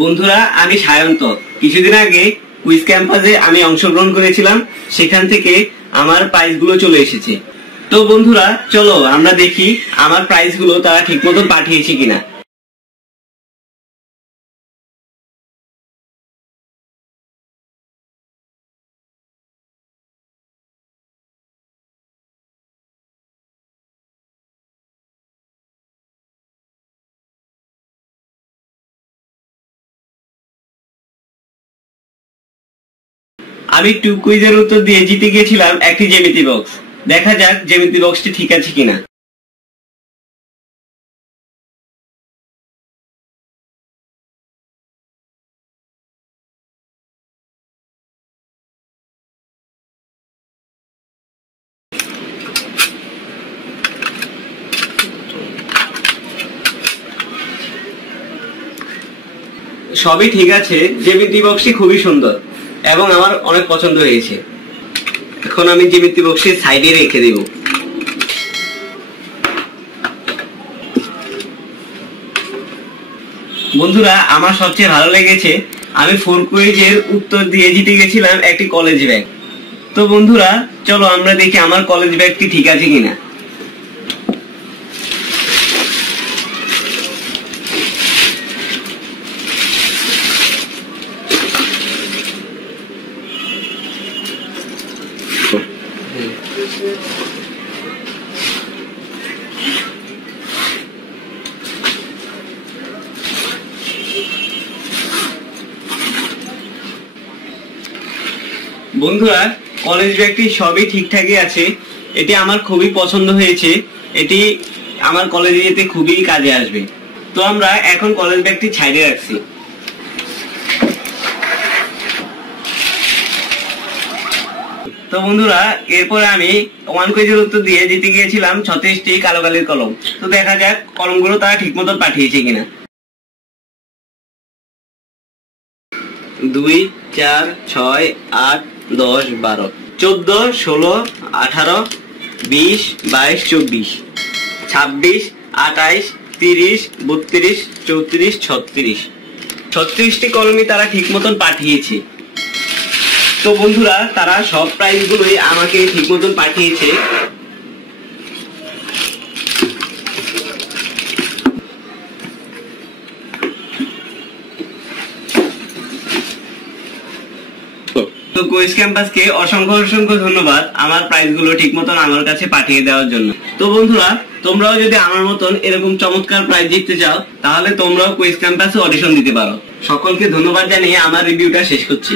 বন্ধুরা, আমি সায়ন্ত। কিছুদিন আগে কুইজ ক্যাম্পাসে আমি অংশগ্রহণ করেছিলাম, সেখান থেকে আমার প্রাইজ গুলো চলে এসেছে। তো বন্ধুরা, চলো আমরা দেখি আমার প্রাইজ গুলো তারা ঠিক মতন পাঠিয়েছে কিনা। আমি 2 কুইজের উত্তর দিয়ে জিতে গিয়েছিলাম একটি জ্যামিতি বক্স। দেখা যাক জ্যামিতি বক্সটি ঠিক আছে কিনা। সবই ঠিক আছে, জ্যামিতি বক্সটি খুবই সুন্দর এবং আমার অনেক পছন্দ হয়েছে। এখন আমি জ্যামিতি বক্সটি সাইডে রেখে দেব। বন্ধুরা, আমার সবচেয়ে ভালো লেগেছে আমি 4 কুইজের উত্তর দিয়ে জিতে গেছিলাম একটি কলেজ ব্যাগ। তো বন্ধুরা, চলো আমরা দেখি আমার কলেজ ব্যাগটি ঠিক আছে কিনা। বন্ধুরা, কলেজ ব্যাগটি সবই ঠিকঠাকই আছে। এটি আমার খুবই পছন্দ হয়েছে। এটি আমার কলেজে যেতে খুবই কাজে আসবে। তো আমরা এখন কলেজ ব্যাগটি ছাইড়ে রাখছি। তো বন্ধুরা, এরপরে আমি 1 কুইজের উত্তর দিয়ে জিতে গিয়েছিলাম 36টি কালো কালির কলম। তো দেখা যাক কলমগুলো তারা ঠিক মতো পাঠিয়েছে কিনা। 2 4 6 8 10 12 14 16 18 20 22 24 26 28 30 32 34 36 36টি কলমই তারা ঠিক মতন পাঠিয়েছে। তো বন্ধুরা, তারা সব প্রাইজ গুলোই আমাকে ঠিক মতন পাঠিয়েছে। তো কুইজ ক্যাম্পাসকে অসংখ্য অসংখ্য ধন্যবাদ আমার প্রাইজ গুলো ঠিক মতন আমার কাছে পাঠিয়ে দেওয়ার জন্য। তো বন্ধুরা, তোমরাও যদি আমার মতন এরকম চমৎকার প্রাইজ জিততে চাও, তাহলে তোমরাও কুইজ ক্যাম্পাসে অডিশন দিতে পারো। সকলকে ধন্যবাদ জানিয়ে আমার রিভিউটা শেষ করছি।